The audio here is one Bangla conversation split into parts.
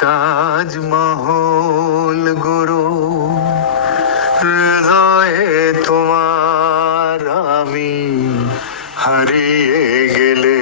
তাজমহল গড়ো হৃদয়ে তোমার, আমি হারিয়ে গেলে।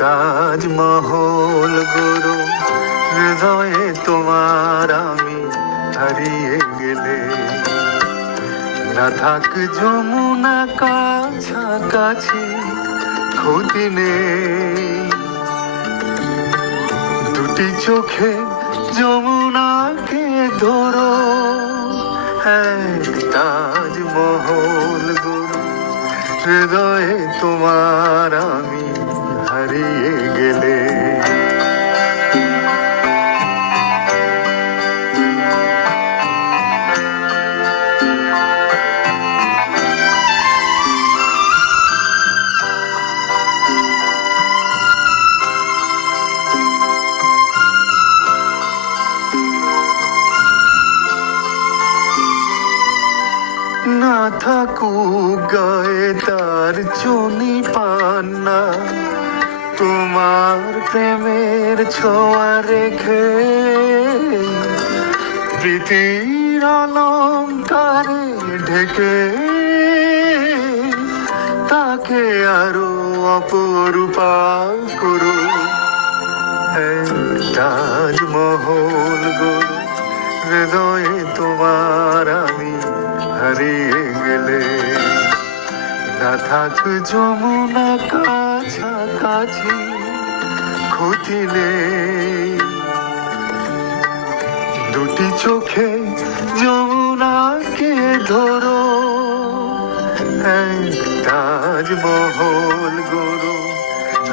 তাজমহল গড়ো হৃদয়ে তোমার, আমি হারিয়ে গেলে। না থাক যমুনা কাছাকাছি, ক্ষতি নেই। দুটি চোখে যমুনাকে ধরো, তাজমহল গড়ো হৃদয়ে তোমার, আমি হারিয়ে গেলে। না থাকুক গায়ে তার চুনি পান্না, তোমার প্রেমের ছোঁয়া রেখে প্রীতির অলঙ্কারে ঢেকে তাকে আরো অপরূপা করো। তাজমহল গড়ো হৃদয়ে তোমার, আমি হারিয়ে গেলে। না থাক যমুনা কাছাকাছি, ক্ষতি নেই। দুটি চোখে যমুনাকে ধরো, তাজমহল গড়ো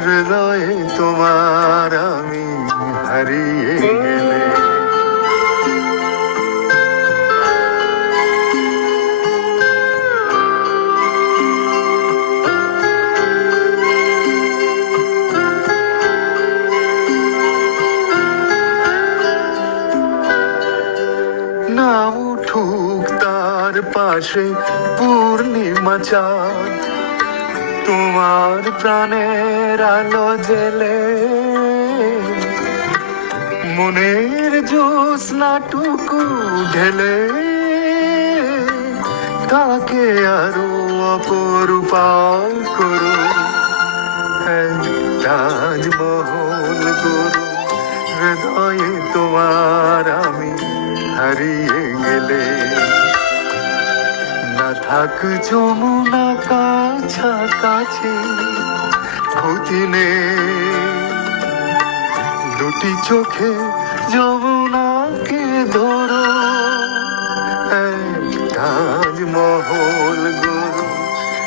হৃদয়ে তোমার, আমি হারিয়ে গেলে। না উঠুক তার পাশে পূর্ণিমা চাঁদ, তোমার প্রাণের আলো জেলে মনের জ্যোৎস্নাটুকু ঢেলে তাকে আরো অপরূপা করো। তাজমহল গড়ো হৃদয়ে তোমার, আমি হারিয়ে গেলে। না থাক যমুনা কাছাকাছি, ক্ষতি নেই। দুটি চোখে যমুনাকে ধরো, তাজমহল গড়ো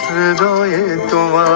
হৃদয়ে তোমার।